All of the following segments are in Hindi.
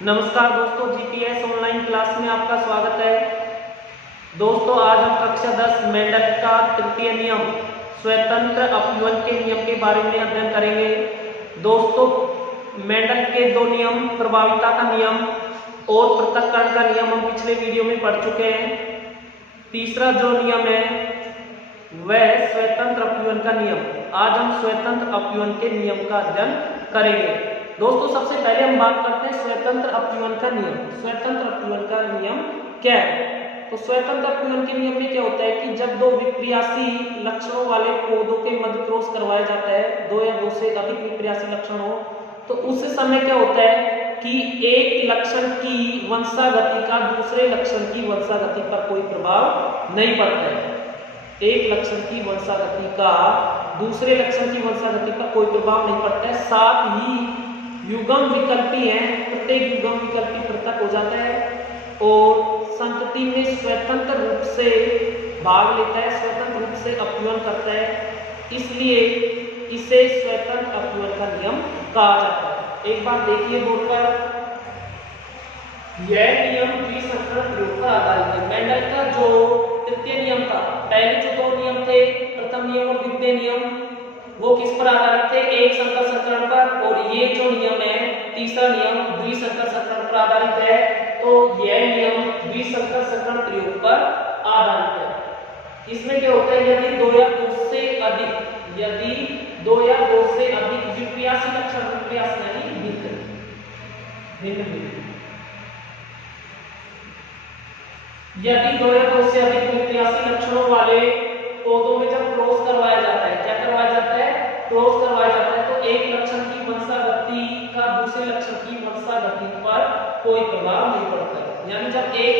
नमस्कार दोस्तों, जीपीएस ऑनलाइन क्लास में आपका स्वागत है। दोस्तों, आज हम कक्षा 10 मेंडल का तृतीय नियम स्वतंत्र अपव्यय के नियम के बारे में अध्ययन करेंगे। दोस्तों, मेंडल के दो नियम, प्रभाविता का नियम और पृथक्करण का नियम हम पिछले वीडियो में पढ़ चुके हैं। तीसरा जो नियम है वह स्वतंत्र अपव्यय का नियम। आज हम स्वतंत्र अपव्यय के नियम का अध्ययन करेंगे। दोस्तों, सबसे पहले हम बात करते हैं स्वतंत्र अपव्यय का नियम। स्वतंत्र अपव्यय का नियम क्या है? तो स्वतंत्र अपव्यय के नियम में क्या होता है कि जब दो विपर्यासी लक्षणों वाले पौधों के मध्य क्रॉस करवाया जाता है, दो या दो से अधिक विपर्यासी लक्षण हो, तो उस समय क्या होता है कि एक लक्षण की वंशागति का दूसरे लक्षण की वंशागति पर कोई प्रभाव नहीं पड़ता है। एक लक्षण की वंशागति का दूसरे लक्षण की वंशागति पर कोई प्रभाव नहीं पड़ता है। साथ ही युग्म विकल्पी है, प्रत्येक युग्म विकल्पी पृथक हो जाता है और संतति में स्वतंत्र रूप से भाग लेता है, स्वतंत्र रूप से अपव्यय करता है, इसलिए इसे स्वतंत्र अपव्यय का नियम कहा जाता है। एक बार देखिए बोर्ड पर, यह नियम द्विसंकरण प्रयोग पर आधारित है। मेंडल का जो तृतीय नियम था, पहले जो दो नियम थे, प्रथम नियम और द्वितीय नियम, वो किस पर आधारित थे? एक संकर संकरण पर। और ये जो नियम है, तीसरा नियम द्विसंकर संकरण पर आधारित है। तो यह नियम द्विसंकर संकरण प्रयोग पर आधारित है। इसमें क्या होता है, यदि दो या दो से अधिक विपर्यासी लक्षण, विपर्यास यानी भिन्न, यदि दो या दो से अधिक विपर्यासी लक्षणों वाले पौधों में जब क्रॉस करवाया जाता है, क्या करवाया जाता है? क्रॉस करवाया जाता है, तो एक लक्षण की वंशागति का दूसरे लक्षण की वंशागति पर कोई प्रभाव नहीं पड़ता है। यानी जब एक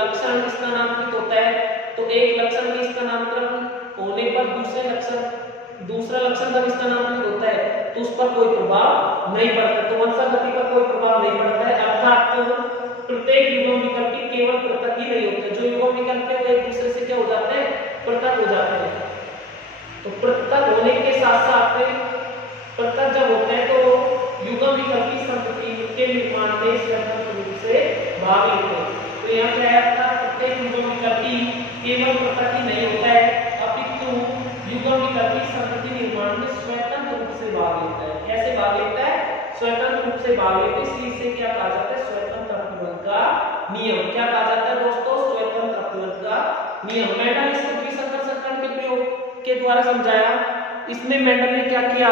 लक्षण इसका नामकरण होता है, तो एक लक्षण में इसका नामकरण होने पर दूसरा लक्षण जब इसका नामकरण होता है तो उस पर कोई प्रभाव नहीं पड़ता, तो वंशागति पर कोई प्रभाव नहीं पड़ता है। अर्थात प्रत्येक युग्म विकल्पी केवल पृथक ही नहीं होते, जो युग्म विकल्प है वो एक दूसरे से क्या हो जाते हैं? पृथक हो जाते हैं। तो पृथक होने के साथ साथ पृथक जब होते हैं तो युग्म विकल्पी संतति के निर्माण में स्वतंत्र रूप से भाग लेते हैं। तो यहाँ क्या है, प्रत्येक युग्म विकल्पी केवल पृथक ही नहीं होता है, अपितु युग्म विकल्पी संतति निर्माण में स्वतंत्र रूप से भाग लेता है। कैसे भाग लेता है? स्वतंत्र रूप से भाग लेता है, इसलिए इसे क्या कहा जाता है? स्वतंत्र अपव्यय का नियम। क्या कहा जाता है दोस्तों? स्वतंत्र अपव्यय का नियम। मेंडल इसको द्विसंकर संकरण के प्रयोग के द्वारा समझाया। इसमें मेंडल ने क्या किया?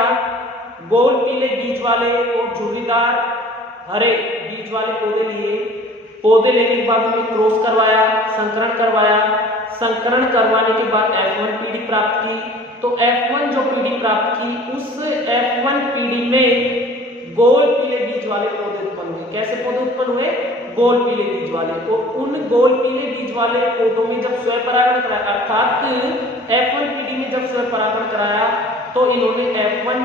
गोल पीले बीज वाले और झुर्रीदार हरे बीज वाले पौधे लिए। पौधे लेने के बाद उन्हें क्रॉस करवाया, संकरण करवाया। संकरण करवाने के बाद F1 पीढ़ी प्राप्त की। तो F1 जो पीढ़ी प्राप्त की, उस F1 पीढ़ी में गोल पीले बीज वाले पौधे उत्पन्न हुए। कैसे पौधे उत्पन्न हुए? गोल पीले बीज वाले। और उन गोल पीले बीज वाले पौधों में जब स्वपरागण कराया, अर्थात F1 पीढ़ी में जब स्वपरागण कराया, तो इन्होंने F1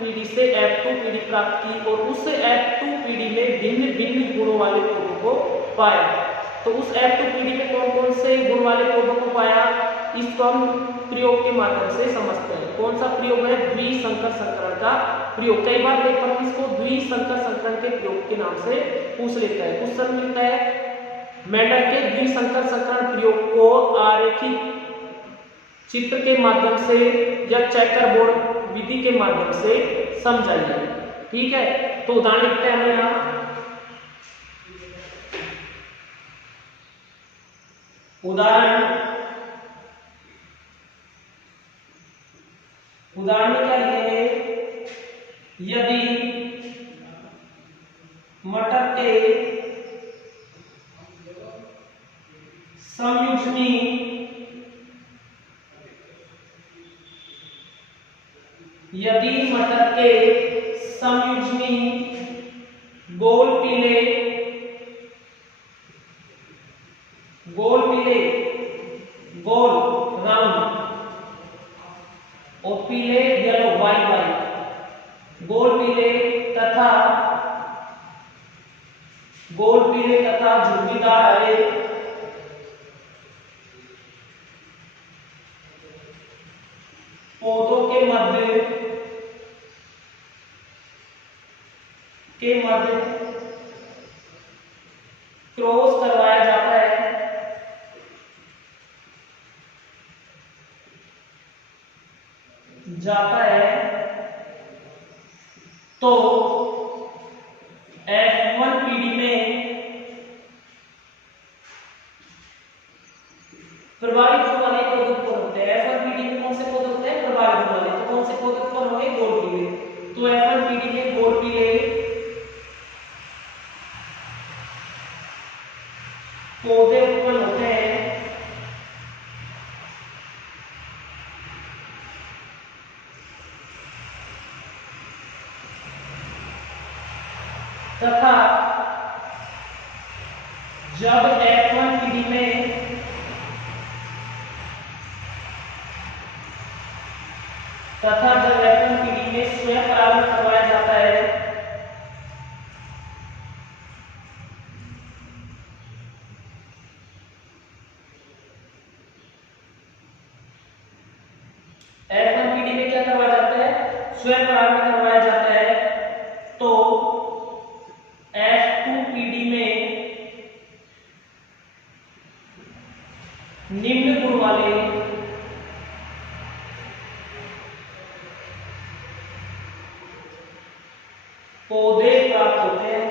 पीढ़ी से F2 पीढ़ी प्राप्त की और उस F2 पीढ़ी में भिन्न भिन्न गुणों वाले पौधों को पाया। तो उस F2 पीढ़ी में कौन कौन से गुण वाले पौधों को पाया, इसको हम प्रयोग के माध्यम से समझते हैं। कौन सा प्रयोग है? द्विसंकर संकरण का प्रयोग। कई बार पेपर में इसको द्विसंकर संकरण के प्रयोग के नाम से पूछ लेता है, क्वेश्चन मिलता है। मेंडल के द्विसंकर संकरण प्रयोग को आरेखित चित्र के माध्यम से या चेकर बोर्ड विधि के माध्यम से समझाइए। ठीक है, तो उदाहरण लिखते हैं हमें यहाँ। उदाहरण में क्या लिखेंगे? यदि मटर के समयुग्मी गोल पीले गोल राउंड और पीले येलो वाइट गोल पीले तथा झुर्रीदार हरे पौधों के मध्य क्रॉस करवाया जाता है तो F1 पीडी में प्रभावित होने वाले पौधे उत्पन्न होते हैं। F1 पीडी में कौन से पौधे होते हैं? प्रभावित होने वाले। तो कौन से पौधे उत्पन्न होंगे? गोल पीले। तो F1 पीडी में गोल पीले पौधे उत्पन्न होते हैं तथा जब F1 पीडी में स्वयं परागण करवाया जाता है F1 पीडी में क्या करवाया जाता है? स्वयं परागण करवाया जाता है तो F2 पीडी में निम्न गुण वाले पौधे प्राप्त होते हैं।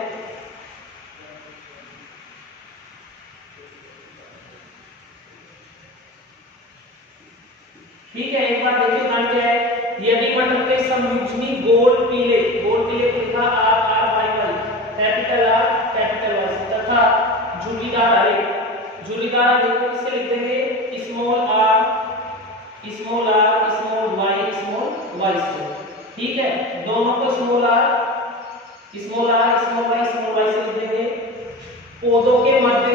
ठीक है, एक बार देखिए ध्यान क्या है। यदि मटर के समयुग्मी गोल पीले को लिखा R R Y Y, capital R capital Y तथा झुर्रीदार हरे देखो किससे लिख देंगे? स्मॉल आर स्मॉल वाई से। ठीक है, दोनों को स्मॉल आर वाई से लिख देंगे। पौधों के मध्य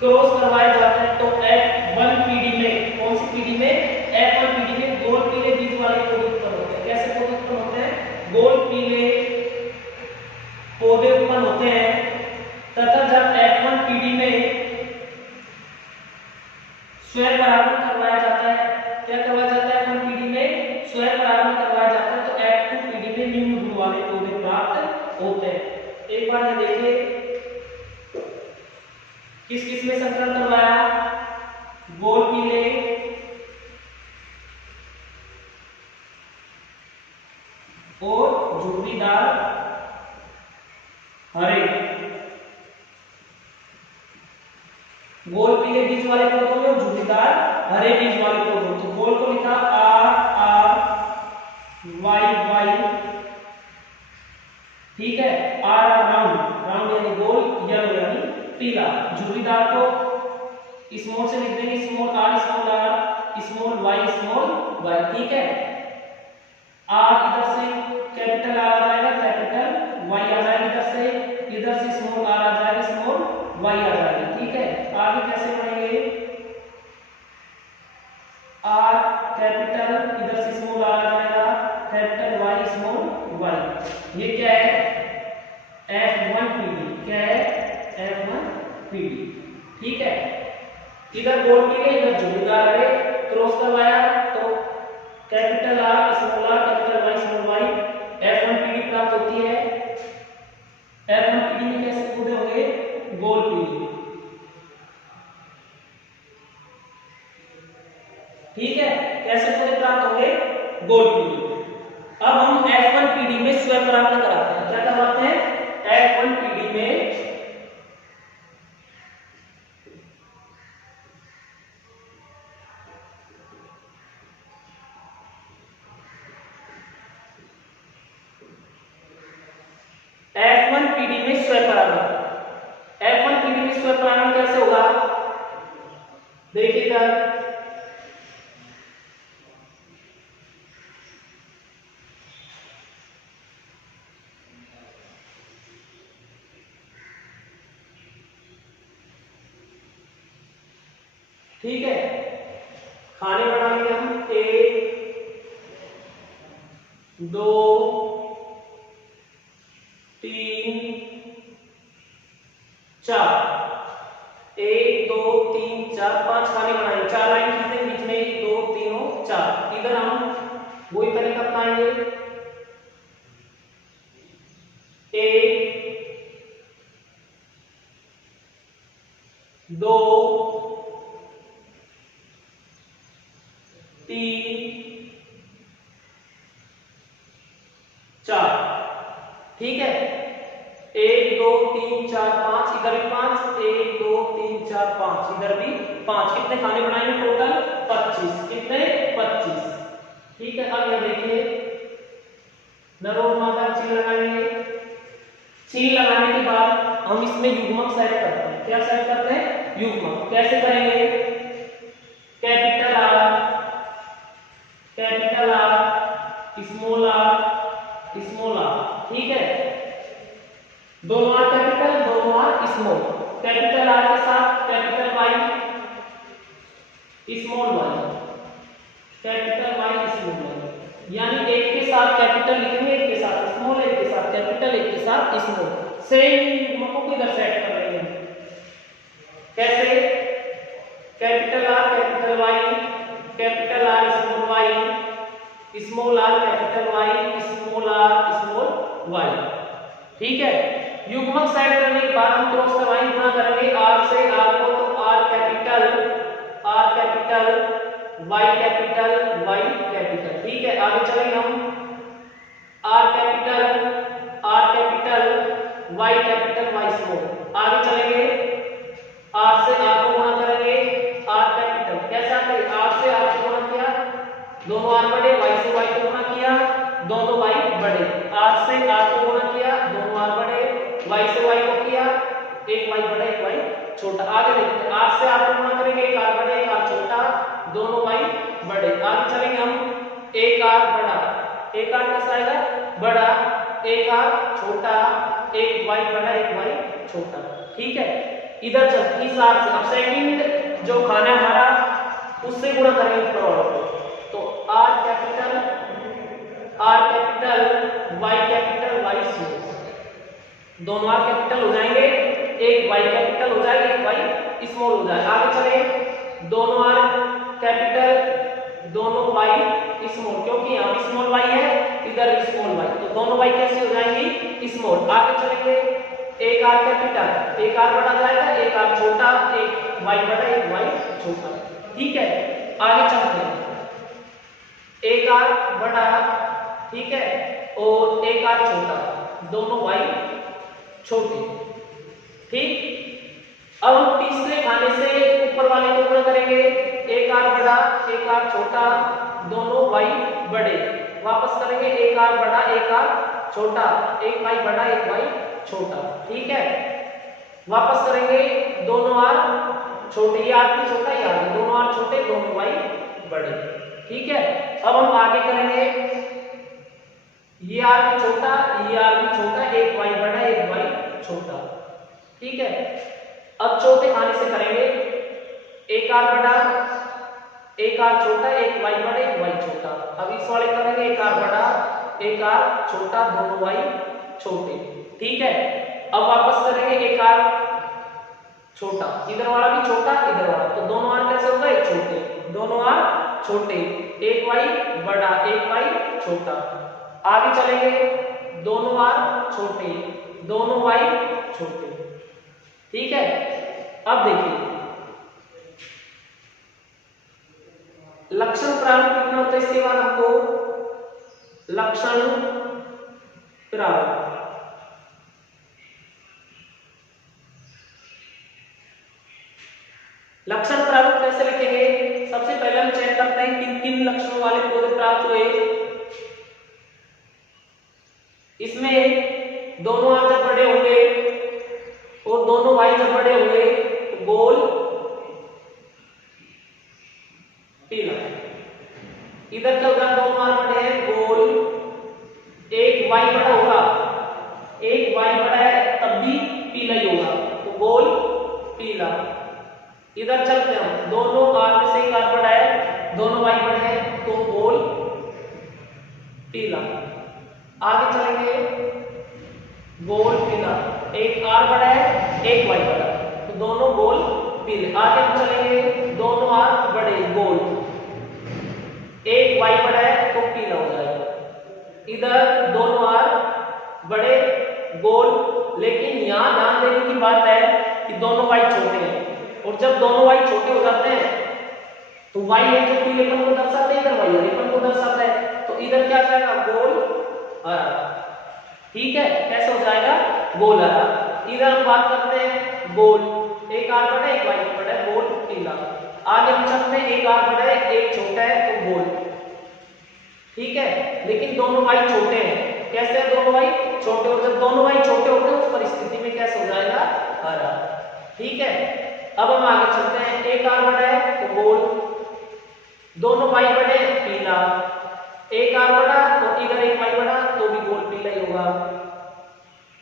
क्रॉस करवाया जाता है तो F1 पीडी में, कौन सी पीडी में? F1 पीडी में गोल पीले बीज वाले पौधे उत्पन्न होते हैं। कैसे पौधे उत्पन्न होते हैं? गोल पीले पौधे उत्पन्न होते हैं तथा जब F1 पीडी में स्वयं परागण करवाया जाता है, क्या करवाया जाता है? F1 पीडी में स्वयं परागण करवाया जाता है तो F2 पीडी में निम्न गुण वाले पौधे प्राप्त होते हैं। एक बार ये देखिए किस किस में संकरण करवाया? गोल पीले और झुर्रीदार हरे। गोल पीले बीज वाले पौधों में और झुर्रीदार हरे बीज वाले पौधों। तो गोल को लिखा आर आर वाई वाई। ठीक है, आर राउंड यानी गोल, येलो यानी पीला। झुर्रीदार को स्मॉल से लिख देंगे स्मॉल आर स्मॉल वाई। ठीक है, आर इधर से कैपिटल आर आ जाएगा, कैपिटल वाई आ जाएगा इधर से स्मॉल आर आ जाएगा, स्मॉल वाई आ जाएगा। ठीक है, आगे कैसे पढ़ेंगे? आर कैपिटल इधर से स्मॉल आर आ जाएगा, कैपिटल वाई स्मॉल वाई। ये क्या है? F1 PD. क्या है? F1 PD. ठीक है, इधर गोल पीले इधर झुर्रीदार हरे क्रॉस करवाया तो capital R capital Y F1 पीडी प्राप्त होती है। F1 पीडी में कैसे पौधे होंगे? गोल पीले। ठीक है, कैसे पौधे प्राप्त होंगे? गोल पीले। अब हम F1 पीडी में स्वयं परागण कराते हैं। क्या करवाते हैं? F1 पीडी में स्वयं परागण। F1 पीडी में स्वयं परागण कैसे होगा? देखिएगा, ठीक है, खाने बनाएंगे हम 1 2 3 4। 1 2 3 4 5 खाने बनाएंगे। 4 लाइन खींचते बीच में 1 2 3 4। इधर हम वही तरीका अपनाएंगे। 1 2 3 4, ठीक है। 1 2 3 4 5, इधर भी 5, 1 2 3 4 5, इधर भी 5। कितने खाने बनाएंगे टोटल? 25। कितने? 25, ठीक है। अब यह देखिए नरोट माता चिन्ह लगाएंगे। चिन्ह लगाने के बाद हम इसमें युग्मक सेट करते हैं। क्या सेट करते हैं? युग्मक। कैसे करेंगे? Capital R, capital R, small R, small R, ठीक है। दोनों आर कैपिटल, दोनों आर स्मॉल। कैपिटल आर के साथ capital Y, small Y, capital Y, small Y. यानी एक के साथ कैपिटल लिखेंगे, एक के साथ स्मॉल, एक के साथ कैपिटल, एक के साथ स्मॉल। सेम युग्मकों को इधर सेट कर रहे हैं। कैसे? Capital R capital Y, capital R small Y, small R capital Y, small R small Y, ठीक है। युग्मक सेट करने के बाद हम क्रॉस करवाएंगे, गुणा करेंगे आर से आर को, तो R capital Y capital, Y capital, ठीक है। आगे चलेंगे हम R capital Y capital, Y small. आगे चलेंगे आर से आर को गुणा करेंगे, आर कैपिटल। कैसा करें? आर से आर को गुणा किया, दोनों आर बढ़े, वाई से वाई को गुणा किया, दोनों वाई बढ़े। आर से आर को गुणा किया, दोनों आर बढ़े, वाई से वाई को किया, एक वाई बड़ा एक वाई छोटा। आगे देखते हैं आर से आर को गुणा करेंगे, एक आर बड़ा एक आर छोटा, दोनों वाई बड़े। आगे चलेंगे हम एक आर बड़ा, एक आर कैसा आएगा? बड़ा, एक आर छोटा, एक वाई बड़ा एक वाई छोटा, ठीक है। इधर चल इस आर से अब सेकंड जो खाना है हमारा उससे गुणा करेंगे ऊपर वालों को, तो R capital Y capital, Y small. दोनों आर कैपिटल हो जाएंगे, एक वाई कैपिटल हो जाएगा, एक वाई स्मॉल हो जाएगा। आगे चले दोनों आर कैपिटल, दोनों वाई स्मॉल, क्योंकि यहाँ भी स्मॉल वाई है, इधर स्मॉल वाई, तो दोनों वाई कैसे हो जाएंगी? स्मॉल। आगे चलेंगे एक आर कैपिटल, एक आर बड़ा जाएगा, एक आर छोटा, एक वाई बड़ा एक वाई छोटा, ठीक है। आगे चलते हैं एक आर बड़ा, ठीक है, और एक आर छोटा, दोनों वाई छोटे, ठीक। अब हम तीसरे खाने से ऊपर वाले को गुणा करेंगे, एक आर बड़ा एक आर छोटा, दोनों वाई बड़े। वापस करेंगे एक आर बड़ा एक आर छोटा, एक वाई बड़ा एक वाई छोटा, ठीक है। वापस करेंगे दोनों आर छोटे, ये आर भी छोटा ये आर, दोनों आर छोटे दोनों वाई बड़े, ठीक है। अब हम आगे करेंगे ये आर भी छोटा ये आर भी छोटा, एक वाई बड़ा एक वाई छोटा, ठीक है। अब चौथे खाने से करेंगे एक आर बड़ा एक आर छोटा, एक वाई बड़ा एक वाई छोटा। अब इस वाले करेंगे एक आर बड़ा एक आर छोटा, दोनों वाई छोटे, ठीक है। अब वापस करेंगे एक आर छोटा, इधर वाला भी छोटा इधर वाला, तो दोनों आर कैसे होगा? एक छोटे, दोनों आर छोटे, एक वाई बड़ा एक वाई छोटा। आगे चलेंगे दोनों आर छोटे दोनों वाई छोटे, ठीक है। अब देखिए लक्षण प्रारूप लिखना होता है, इसके बाद हमको लक्षण प्रारूप। लक्षण प्रारूप कैसे लिखेंगे? सबसे पहले हम चेक करते हैं किन किन लक्षणों वाले पौधे प्राप्त हुए। इसमें दोनों आर जब बड़े होंगे और दोनों वाई जब बड़े होंगे तो गोल पीला। इधर क्या होगा? दोनों आर बड़े हैं गोल, एक वाई बड़ा होगा एक वाई बड़ा है तब भी पीला ही होगा, तो गोल पीला। इधर चलते हैं दोनों आर में से एक आर बड़ा है दोनों वाई बड़े हैं तो गोल पीला। आगे चलेंगे गोल पीला, एक आर बड़ा है एक वाई बड़ा तो दोनों गोल पीले। आगे चलेंगे दोनों आर बड़े गोल, एक वाई बड़ा है तो पीला हो जाएगा। इधर दोनों आर बड़े गोल, लेकिन यहां ध्यान देने की बात है कि दोनों वाई छोटे हैं और जब दोनों y छोटे हो जाते हैं तो y है जो पीलेपन को दर्शाते हैं, इधर y हरेपन को दर्शाता है, तो इधर क्या जाएगा गोल हरा। ठीक है, कैसे हो जाएगा गोल हरा। इधर हम बात करते हैं गोल, एक आर बड़ा है एक y बड़ा है, गोल पीला। आगे हम चलते हैं, एक आर बड़ा है एक छोटा है तो गोल। ठीक है, लेकिन दोनों y छोटे हैं, कैसे है दोनों y छोटे, और जब दोनों y छोटे होते हैं उस परिस्थिति में कैसे हो जाएगा हरा। ठीक है, अब हम आगे चलते हैं, एक आर बड़ा है तो गोल, दोनों y बड़े पीला, एक आर बड़ा तो इधर एक y बड़ा तो भी गोल पीला ही होगा,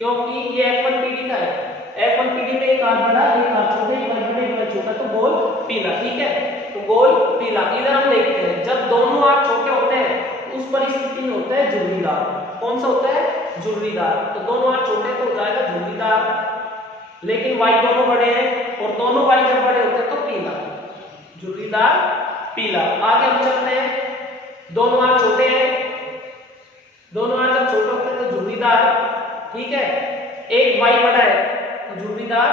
क्योंकि ये F1PD का है। F1PD में एक आर बड़ा एक आर छोटा एक y बड़ा एक y छोटा तो गोल पीला। ठीक है, तो गोल पीला। इधर हम देखते हैं जब दोनों आर छोटे होते हैं उस परिस्थिति में होता है झुर्रीदार। कौन सा होता है झुर्रीदार, तो दोनों आर छोटे तो हो जाएगा झुर्रीदार, लेकिन y दोनों बड़े हैं और दोनों y जब बड़े होते हैं तो पीला, झुर्रीदार पीला। आगे हम चलते हैं, दोनों आर छोटे हैं, दोनों आर जब छोटे होते हैं तो झुर्रीदार। ठीक है, एक y बड़ा है तो झुर्रीदार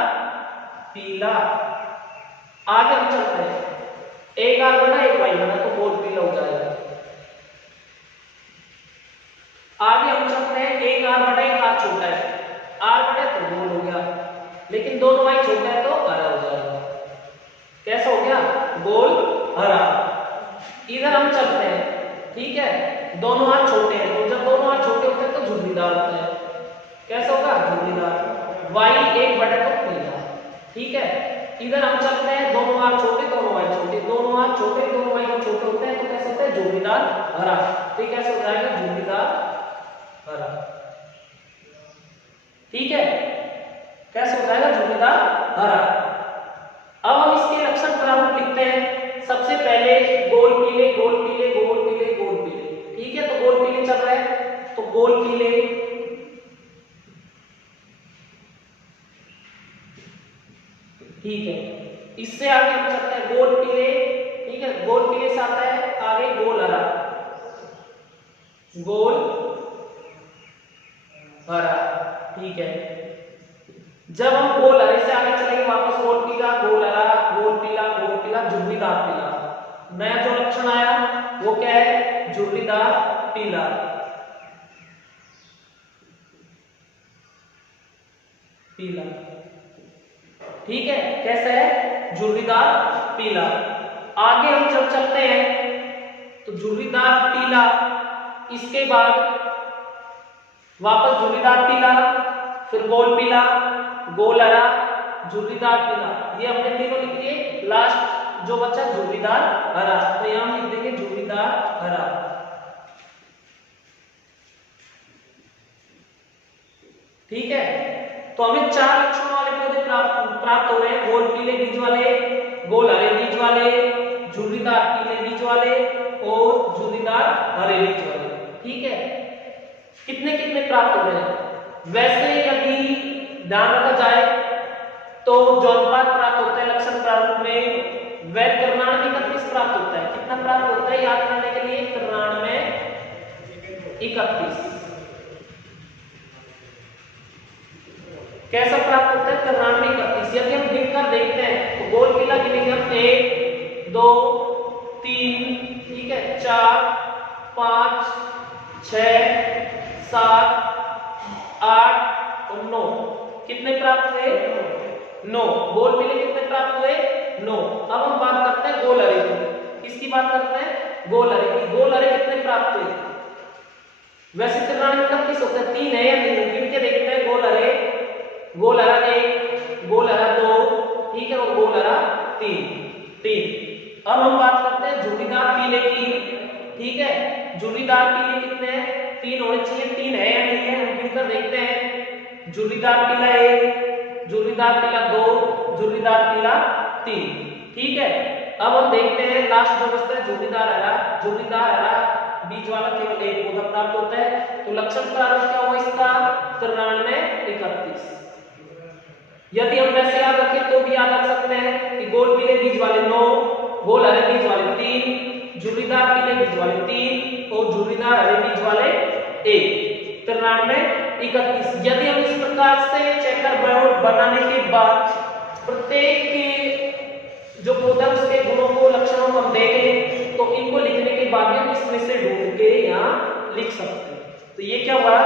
पीला। आगे हम चलते हैं, एक आर बड़ा एक y बड़ा तो गोल पीला हो जाएगा। आगे हम चलते हैं, एक आर बड़ा एक आर छोटा है, आर बड़ा तो गोल हो गया, लेकिन दोनों y छोटा है तो हरा हो जाएगा। कैसा हो गया गोल हरा। इधर हम चलते हैं, ठीक है, दोनों हाथ छोटे हैं, तो जब दोनों हाथ छोटे होते हैं तो झुर्रीदार होता है। कैसा होगा झुर्रीदार, y एक बड़ा तो पीला। ठीक है, इधर हम चलते हैं, दोनों हाथ छोटे दोनों y छोटे, दोनों हाथ छोटे दोनों y छोटे होते हैं तो कैसे होता है झुर्रीदार हरा। तो ये कैसे हो जाएगा झुर्रीदार हरा। ठीक है, कैसे हो जाएगा झुर्रीदार हरा। अब हम इसके लक्षण प्रारूप लिखते हैं। सबसे पहले गोल पीले गोल पीले गोल पीले गोल पीले। ठीक है, तो गोल पीले चल रहा है तो गोल पीले, ठीक है। इससे आगे हम चलते हैं गोल पीले, ठीक है, गोल पीले से आता है आगे गोल हरा, गोल हरा। ठीक है, जब हम गोल हरे से आगे चलेंगे वापस गोल पीला गोल हरा गोल पीला झुर्रीदार पीला। नया जो लक्षण आया वो क्या है झुर्रीदार पीला। पीला, ठीक है, कैसा है झुर्रीदार पीला। आगे हम जब चलते हैं तो झुर्रीदार पीला, इसके बाद वापस झुर्रीदार पीला, फिर गोल पीला गोल हरा झुर्रीदार पीला। ये हमने तीनों लिख दिए, लास्ट जो बचा झुर्रीदार हरा, तो यहां लिख देंगे झुर्रीदार हरा। ठीक है, तो हमें चार लक्षणों वाले पौधे प्राप्त हो रहे हैं, गोल पीले बीज वाले, गोल हरे बीज वाले, झुर्रीदार पीले बीज वाले और झुर्रीदार हरे बीज वाले। ठीक है, कितने कितने प्राप्त हो रहे हैं। वैसे यदि ध्यान रखा जाए तो जो अनुपात प्राप्त होता है लक्षण प्रारूप में वह 93 प्राप्त होता है। कितना प्राप्त होता है याद करने के लिए 93 कैसा प्राप्त होता है 93 यदि हम गिनकर देखते हैं तो गोल पीला गिनेंगे हम 1 2 3, ठीक है, 4 5 6 7 8 और 9। कितने प्राप्त हुए 9। गोल पीले कितने प्राप्त हुए 9। अब हम बात करते हैं गोल हरे की। किसकी बात करते हैं गोल हरे की। गोल हरे कितने प्राप्त हुए। वैसे 93 होता है, 3 है या नहीं, गिन के देखते हैं। गोल हरे, गोल हरा 1, गोल हरा 2, ठीक है, और गोल हरा 3। अब हम बात करते हैं झुर्रीदार पीले की। ठीक है, झुर्रीदार पीले कितने हैं 3 होने चाहिए। 3 है या नहीं है हम गिनकर देखते हैं। झुर्रीदार पीला 1, झुर्रीदार पीला 2, झुर्रीदार पीला 3। ठीक है, अब हम देखते हैं लास्ट जो बचता है झुर्रीदार हरा। झुर्रीदार हरा बीज वाला केवल एक पौधा प्राप्त होता है। तो लक्षण प्रारूप क्या हुआ इसका 93 31। यदि हम वैसे याद रखें तो भी याद रख सकते हैं कि गोल पीले बीज वाले 9, गोल हरे बीज वाले 3, झुर्रीदार पीले बीज वाले 3 और झुर्रीदार हरे बीज वाले 1। 93 31। यदि हम इस प्रकार से चेकर बोर्ड बनाने के बाद प्रत्येक के जो पौधा उसके गुणों को लक्षणों को हम देखें तो इनको लिखने के बाद हम इसमें से ढूंढ के यहाँ लिख सकते हैं। तो ये क्या हुआ,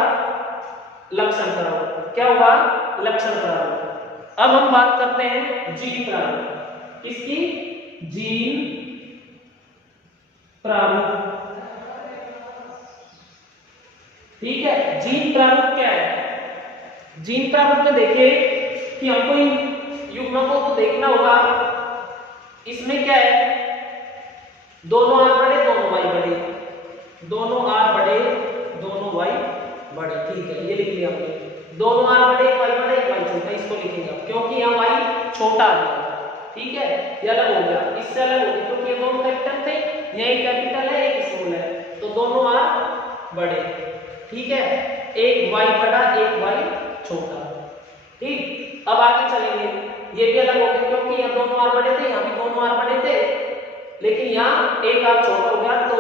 लक्षण प्रारूप। क्या हुआ, लक्षण प्रारूप। अब हम बात करते हैं जीन प्रारूप। किसकी, जीन प्रारूप। ठीक है, जीन प्रारूप क्या है? जीन प्रारूप में देखिए कि हमको इन युग्मकों को देखना होगा। इसमें क्या है, दोनों आर बड़े दोनों वाई बड़े, दोनों आर बड़े दोनों वाई बड़े। ठीक है, ये लिख लिया हमने। दोनों आर बड़े एक वाई बड़े एक वाई छोटा, इसको लिखेंगे क्योंकि यहाँ वाई छोटा आ गया। ठीक है, ये अलग हो गया, इससे अलग हो गया क्योंकि ये दोनों कैपिटल थे, यहाँ एक कैपिटल है एक स्मॉल है, तो दोनों आर बड़े। ठीक है, एक वाई बड़ा एक वाई छोटा। ठीक, अब आगे चलेंगे, ये भी अलग हो गया क्योंकि यहाँ दोनों आर बड़े थे, यहाँ भी दोनों आर बड़े थे, लेकिन यहाँ एक आर छोटा हो गया, तो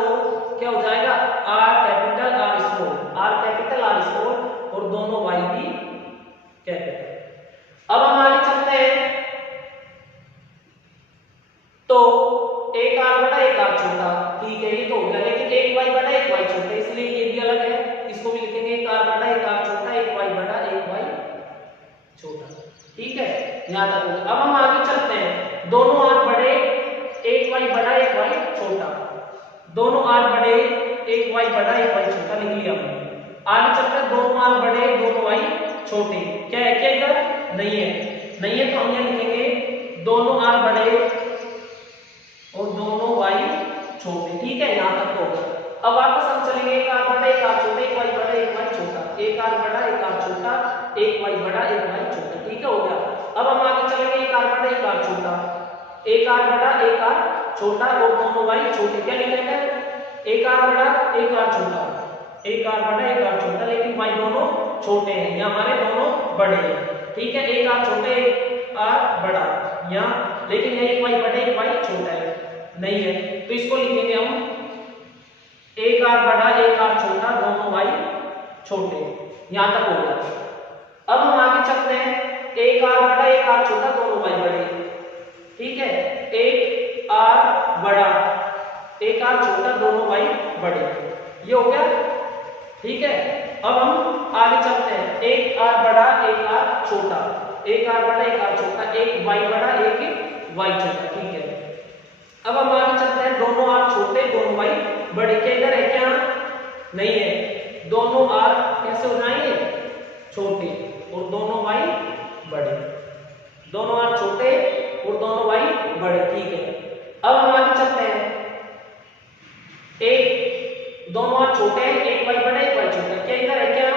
क्या हो जाएगा, are capital R small, R capital R small, और दोनों वाई भी कैपिटल। अब हम आगे चलते हैं, तो एक आर बड़ा एक आर छोटा। ठीक है, ये तो हो गया, लेकिन एक वाई बड़ा एक वाई छोटा, इसलिए ये भी अलग है, इसको भी लिखेंगे एक आर बड़ा एक आर छोटा, एक वाई बड़ा एक वाई छोटा। ठीक है, यहां तक हो गया। अब हम आगे चलते हैं, दोनों आर बड़े एक वाई बड़ा एक वाई छोटा, दोनों आर बड़े एक वाई बड़ा एक वाई छोटा लिख लिया हमने। आगे चलते हैं, दोनों आर बड़े दोनों वाई छोटे। क्या है, क्या इधर नहीं है, नहीं है तो हम ये लिखेंगे दोनों आर बड़े और दोनों वाई छोटे। ठीक है, यहां तक होगा। अब वापस हम चलेंगे, एक आर बड़ा एक आर छोटा, एक वाई बड़ा एक वाई छोटा, एक आर बड़ा एक आर छोटा, एक वाई बड़ा एक वाई छोटा। ठीक है, हो गया। अब हम आगे चलेंगे, एक आर बड़ा एक आर छोटा, एक आर बड़ा एक आर छोटा और दोनों वाई छोटे। क्या लिखेंगे, एक आर बड़ा एक आर छोटा, एक आर बड़ा एक आर छोटा, लेकिन वाई दोनों छोटे हैं, यहाँ हमारे दोनों बड़े हैं। ठीक है, एक आर छोटे एक आर बड़ा यहाँ, लेकिन यहाँ एक वाई बड़े एक वाई छोटा है, नहीं है, तो इसको लिखेंगे हम एक आर बड़ा एक आर छोटा दोनों वाई छोटे। यहां तक हो गया। अब हम आगे चलते हैं, एक आर बड़ा एक आर छोटा दोनों वाई बड़े। ठीक है, एक आर बड़ा एक आर छोटा दोनों वाई बड़े, ये हो गया। ठीक है, अब हम आगे चलते हैं, एक आर बड़ा एक आर छोटा, एक आर बड़ा एक आर छोटा, एक वाई बड़ा एक वाई छोटा। ठीक है, अब हम आगे चलते हैं, दोनों आर छोटे दोनों वाई बड़े। क्या इधर है, क्या नहीं है, दोनों आर कैसे हो जाएंगे, छोटे और दोनों वाई बड़े, दोनों आर छोटे और दोनों वाई बड़े। ठीक है, अब हम आगे चलते हैं, एक दोनों आर छोटे हैं एक वाई बड़ा एक वाई छोटा। क्या इधर है, क्या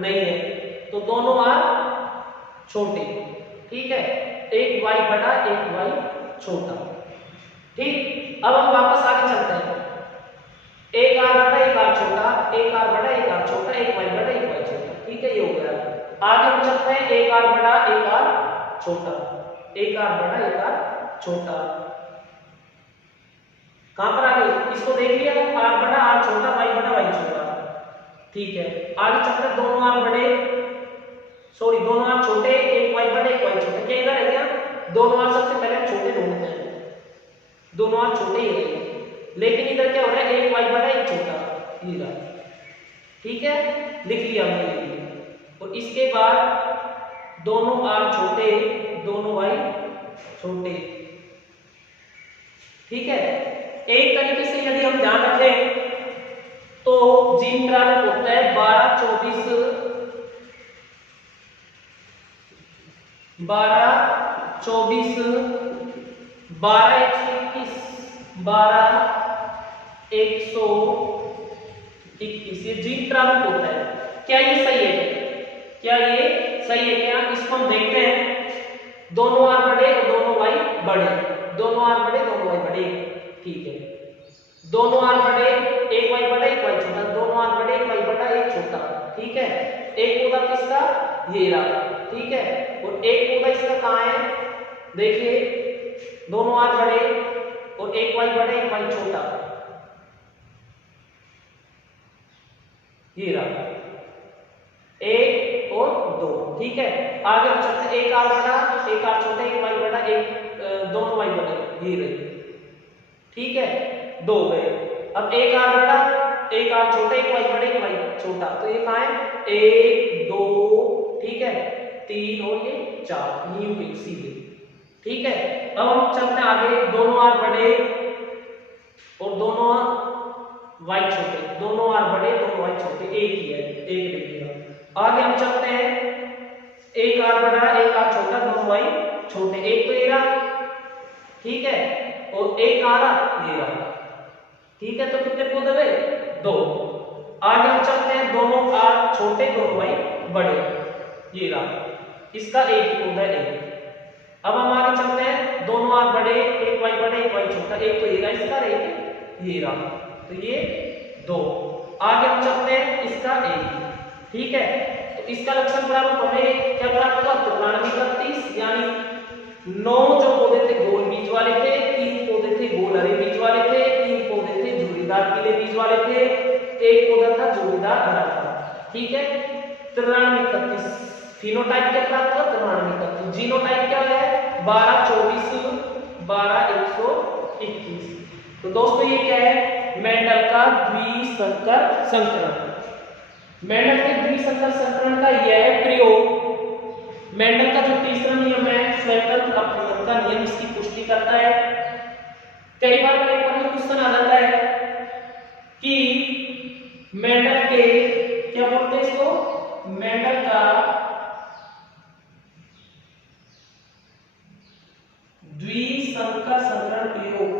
नहीं है, तो दोनों आर छोटे। ठीक है, एक वाई बड़ा एक वाई छोटा। ठीक, अब हम वापस आगे चलते हैं, एक आर बड़ा एक आर छोटा, एक आर बड़ा एक आर छोटा, एक वाई बड़ा एक वाई छोटा। ठीक है, ये हो गया। आगे हम चलते हैं, एक आर बड़ा एक आर छोटा, एक आर बड़ा एक आर छोटा। कहां पर आ गए, इसको देख लिया, आर बड़ा आर छोटा वाई बड़ा वाई छोटा। ठीक है, आगे चलते हैं, दोनों आर बड़े सॉरी दोनों आर छोटे एक वाई बड़ा एक वाई छोटा। क्या इधर है, क्या दोनों आर सबसे पहले हम छोटे ढूंढते हैं, दोनों आर छोटे ही रहेंगे, लेकिन इधर क्या हो रहा है, एक वाई बड़ा एक छोटा इधर। ठीक है, लिख लिया हमने, और इसके बाद दोनों आर छोटे दोनों वाई छोटे। ठीक है, एक तरीके से यदि हम ध्यान रखें तो जीन प्रारूप होता है 12 24 12 24 12 121 12 121, ये जीन प्रारूप होता है। क्या ये सही है, क्या ये सही है, क्या इसको हम देखते हैं, दोनों आर बड़े और दोनों वाई बड़े, दोनों आर बड़े दोनों वाई बड़े। ठीक है, दोनों आर बड़े एक वाई बड़ा एक वाई छोटा, दोनों आर बड़े एक वाई बड़ा एक छोटा। ठीक है, एक पौधा किसका, ये रहा। ठीक है, और एक पौधा इसका कहां है, देखिए दोनों आर बड़े और एक वाई बड़े एक वाई छोटा, ये रहा एक और दो। ठीक है, आगे हम चलते हैं, एक आर बड़ा एक आर छोटा एक वाई बड़ा एक दोनों वाई बड़े ये रहे, ठीक है, दो गए। अब एक आर बड़ा एक आर छोटा एक वाई बड़े एक वाई छोटा, तो ये कहाँ है 1 2 ठीक है 3 और ये 4 न्यू के सीधे, ठीक है। अब हम चलते हैं आगे, दोनों आर बड़े और दोनों वाई छोटे, दोनों आर बड़े दोनों वाई छोटे, एक ही है एक लिखिएगा। आगे हम चलते हैं, एक आर बड़ा एक आर छोटा दोनों वाई छोटे, एक तो ये रहा, ठीक है, और एक आ रहा ये रहा, ठीक है, तो कितने पौधे हुए 2। आगे हम चलते हैं, दोनों आर छोटे दोनों वाई बड़े, ये रहा, इसका एक ही पौधा है। अब हम आगे चलते हैं, दोनों आर बड़े एक वाई बड़े एक वाई छोटा, एक तो ये रहा इसका एक ये रहा, तो ये 2। आगे हम चलते हैं, इसका एक, ठीक है, तो इसका लक्षण प्रारूप हमें क्या प्राप्त हुआ 93 यानी 9 जो पौधे थे गोल बीज वाले थे, 3 पौधे थे गोल हरे बीज वाले थे, 3 पौधे थे झुर्रीदार पीले बीज वाले थे, एक पौधा था झुर्रीदार हरा था, ठीक है। 93 फिनोटाइप क्या प्राप्त हुआ 93। जीनोटाइप क्या है 12 24 12 121। तो दोस्तों ये क्या है मेंडल का द्विसंकर संकरण। मेंडल के द्विसंकर संकरण का यह है प्रयोग। मेंडल का जो तीसरा नियम है स्वतंत्र अपवर्तन का नियम इसकी पुष्टि करता है। कई बार पेपर में क्वेश्चन आ जाता है कि मेंडल के क्या बोलते हैं इसको मेंडल का द्विसंकर संकरण प्रयोग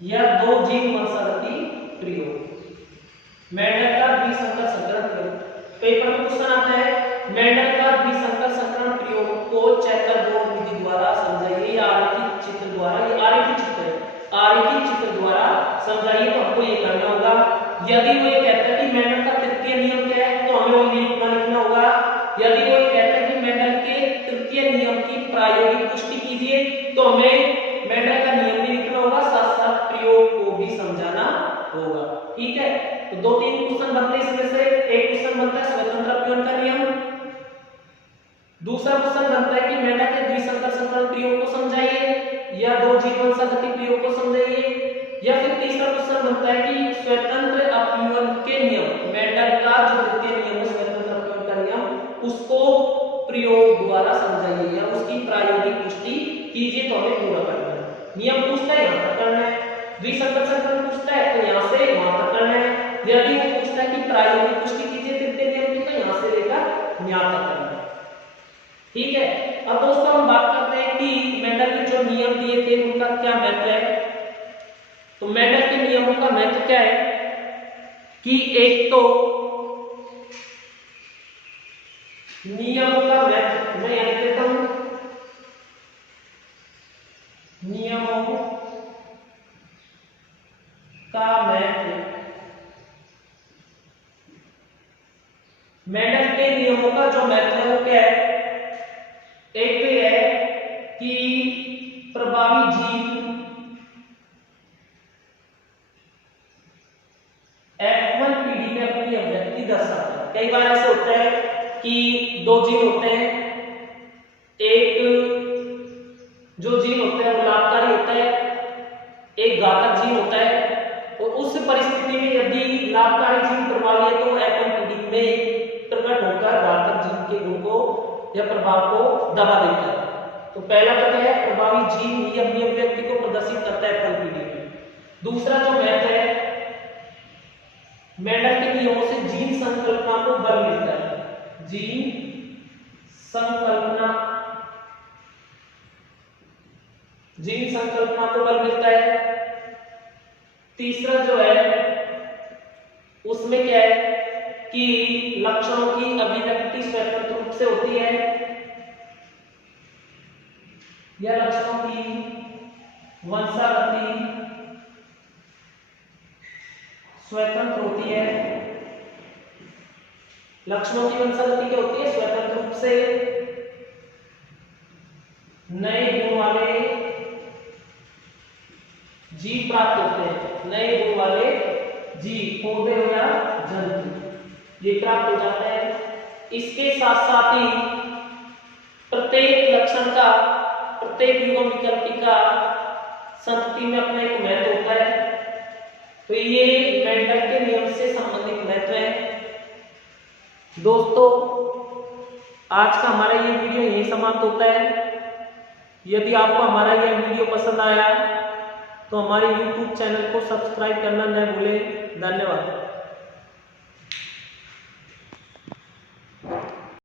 या 2 जीन वंशावली प्रयोग। मेंडल का द्विसंकर संकरण प्रयोग पेपर में क्वेश्चन आता है मेंडल का द्विसंकर संकरण प्रयोग को चेकरबोर्ड विधि द्वारा समझाइए या आरेखित चित्र द्वारा, ये आरेखित चित्र है, आरेखित चित्र द्वारा समझाइए। तो हमको ये करना होगा, यदि वो ये कहता है कि मेंडल का तृतीय नियम क्या है तो हमें वो निरूपण लिखना होगा। यदि वो कहता है कि मेंडल के तृतीय नियम की प्रायोगिक पुष्टि कीजिए तो हमें मेंडल का नियम भी लिखना होगा, साथ साथ प्रयोग को भी समझाना होगा, ठीक है। तो 2-3 क्वेश्चन बनते हैं इसमें से। एक क्वेश्चन बनता है स्वतंत्र अपवर्तन का नियम, दूसरा क्वेश्चन बनता है कि मेंडल के द्विसंकर संकरण प्रयोग को समझाइए या 2 जीन वंशावली प्रयोग को समझाइए, या फिर तीसरा क्वेश्चन बनता है कि स्वतंत्र अपवर्तन के नियम मेंडल का जो तृतीय नियम है स्वतंत्र अपवर्तन का नियम उसको प्रयोग द्वारा समझाइए या उसकी प्रायोगिक पुष्टि कीजिए। तो हमें पूरा करना है, नियम पूछता है यहाँ तक करना है, द्विसंकर संकरण पूछता है तो यहाँ से वहां तक करना है, यदि वो पूछता है कि प्रायोगिक पुष्टि कीजिए तृतीय नियम की तो यहाँ से लेकर यहाँ तक करना है, ठीक है। अब दोस्तों हम बात करते हैं कि मेंडल ने जो नियम दिए थे उनका क्या महत्व है। तो मेंडल के नियमों का महत्व क्या है कि एक तो नियमों का महत्व मैं यहां कहता हूं नियमों का महत्व, मेंडल के नियमों का जो महत्व है वो क्या है, एक तो यह है कि प्रभावी जीन F1 पीढ़ी में अपनी अभिव्यक्ति दर्शाता है। कई बार ऐसे होता है कि 2 जीन होते हैं, एक जो जीन होता है वो लाभकारी होता है, एक घातक जीन होता है, और उस परिस्थिति में यदि लाभकारी जीन प्रभावी है तो F1 पीढ़ी में प्रकट होकर घातक जीन के गुण को या प्रभाव को दबा देता है। तो पहला तो क्या है प्रभावी जीन ही अपनी अभिव्यक्ति को प्रदर्शित करता है F1 पीढ़ी में। दूसरा जो महत्व है मेंडल के नियमों से जीन संकल्पना को बल मिलता है, जीन संकल्पना को बल मिलता है। तीसरा जो है उसमें क्या है कि लक्षणों की अभिव्यक्ति स्वतंत्र रूप से होती है या लक्षणों की वंशावली स्वतंत्र होती है। लक्षणों की वंशावली क्या होती है स्वतंत्र रूप से, नए गुण वाले जीव प्राप्त होते हैं, नए गुण वाले जीव पौधे या जंतु, ये प्राप्त हो जाता है। इसके साथ साथ ही प्रत्येक लक्षण का, प्रत्येक युग्म विकल्पी का संतति में अपना एक महत्व होता है। तो ये मेंडल के नियम से संबंधित महत्व है। दोस्तों, आज का हमारा ये वीडियो यही समाप्त होता है। यदि आपको हमारा यह वीडियो पसंद आया तो हमारे YouTube चैनल को सब्सक्राइब करना न भूलें। धन्यवाद।